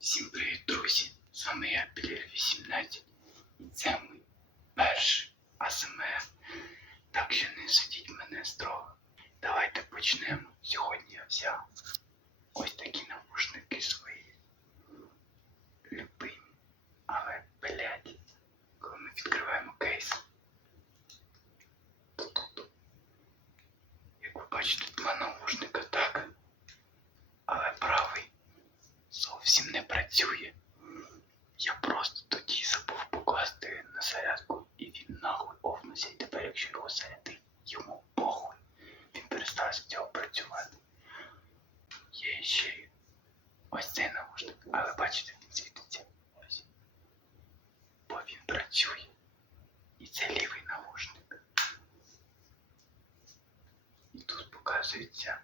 Всім привіт, друзі! З вами я Пілір18, і це мій перший АСМР. Так що не сидіть мене строго. Давайте почнемо. Сьогодні я взяв ось такі навушники свої. життя.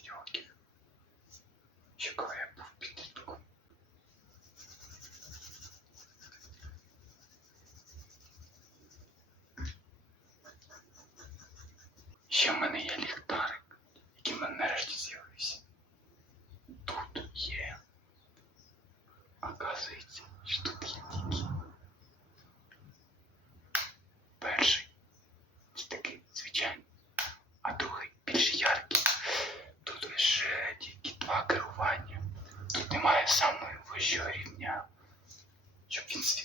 15. Чекаю. вищого рівня, щоб він свій.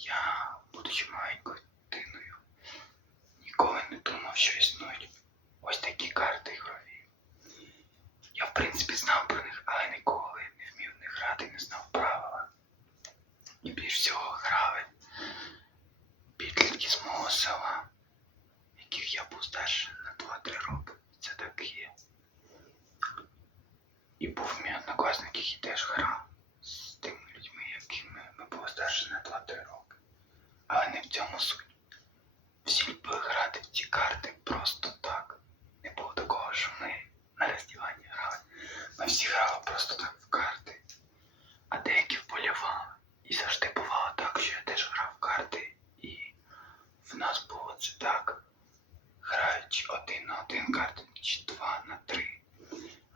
Я, будучи маленькою дитиною, ніколи не думав, що існують ось такі карти ігрові. Я, в принципі, знав про них, але ніколи не вмів не грати, не знав правила. І більш всього грали підлітки з мого села, яких я був старше на 2-3 роки. Це таке. І був мій однокласник, який теж грав. Цьому суть. Всі любили грати в ці карти просто так. Не було такого, що ми на роздіванні грали. Ми всі грали просто так в карти. А деякі вболівали. І завжди бувало так, що я теж грав в карти. І в нас було це так. Граючи один на один карти, чи два на три.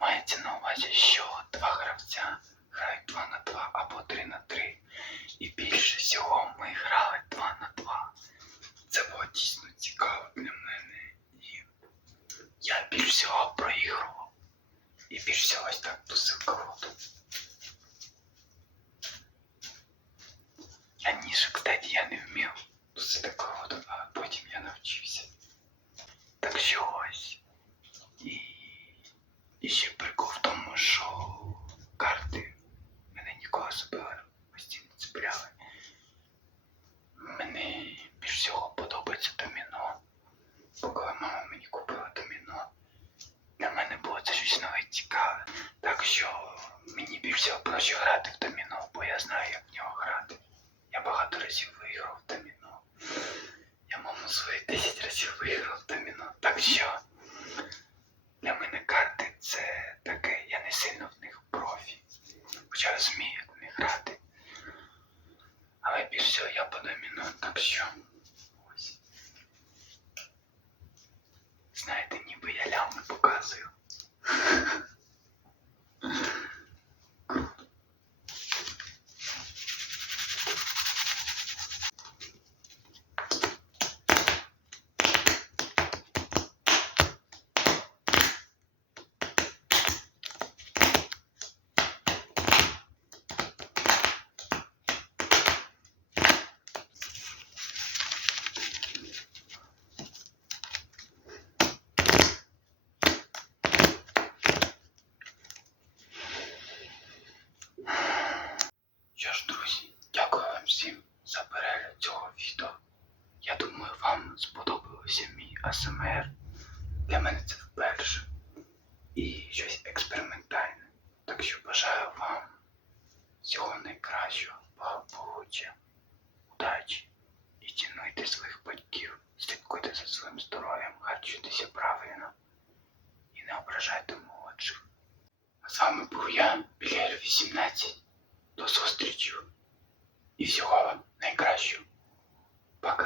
Мається на увазі, що два гравця грають два на два або три на три. І більше всього я більш всього проігрував. І більш всього ось так тусив колоду. Раніше, кстати, я не вмів тусити колоду, а потім я навчився. Так що ось. Що мені більш всього проще грати в доміно, бо я знаю, як в нього грати. Я багато разів виграв в доміно. Я маму свої 10 разів виграв в доміно. Так що для мене карти це таке, я не сильно в них профі. Хоча розумію, як в них грати. Але більш всього я по доміно, так що. Знаєте, ніби я лями показую. Що ж, друзі, дякую вам всім за перегляд цього відео. Я думаю, вам сподобався мій АСМР. Для мене це вперше. І щось експериментальне. Так що бажаю вам всього найкращого, благополуччя, удачі і цінуйте своїх батьків, слідкуйте за своїм здоров'ям, харчуйтеся правильно і не ображайте молодших. А з вами був я, Білєр 18. До зустрічі і всього вам найкращого. Пока.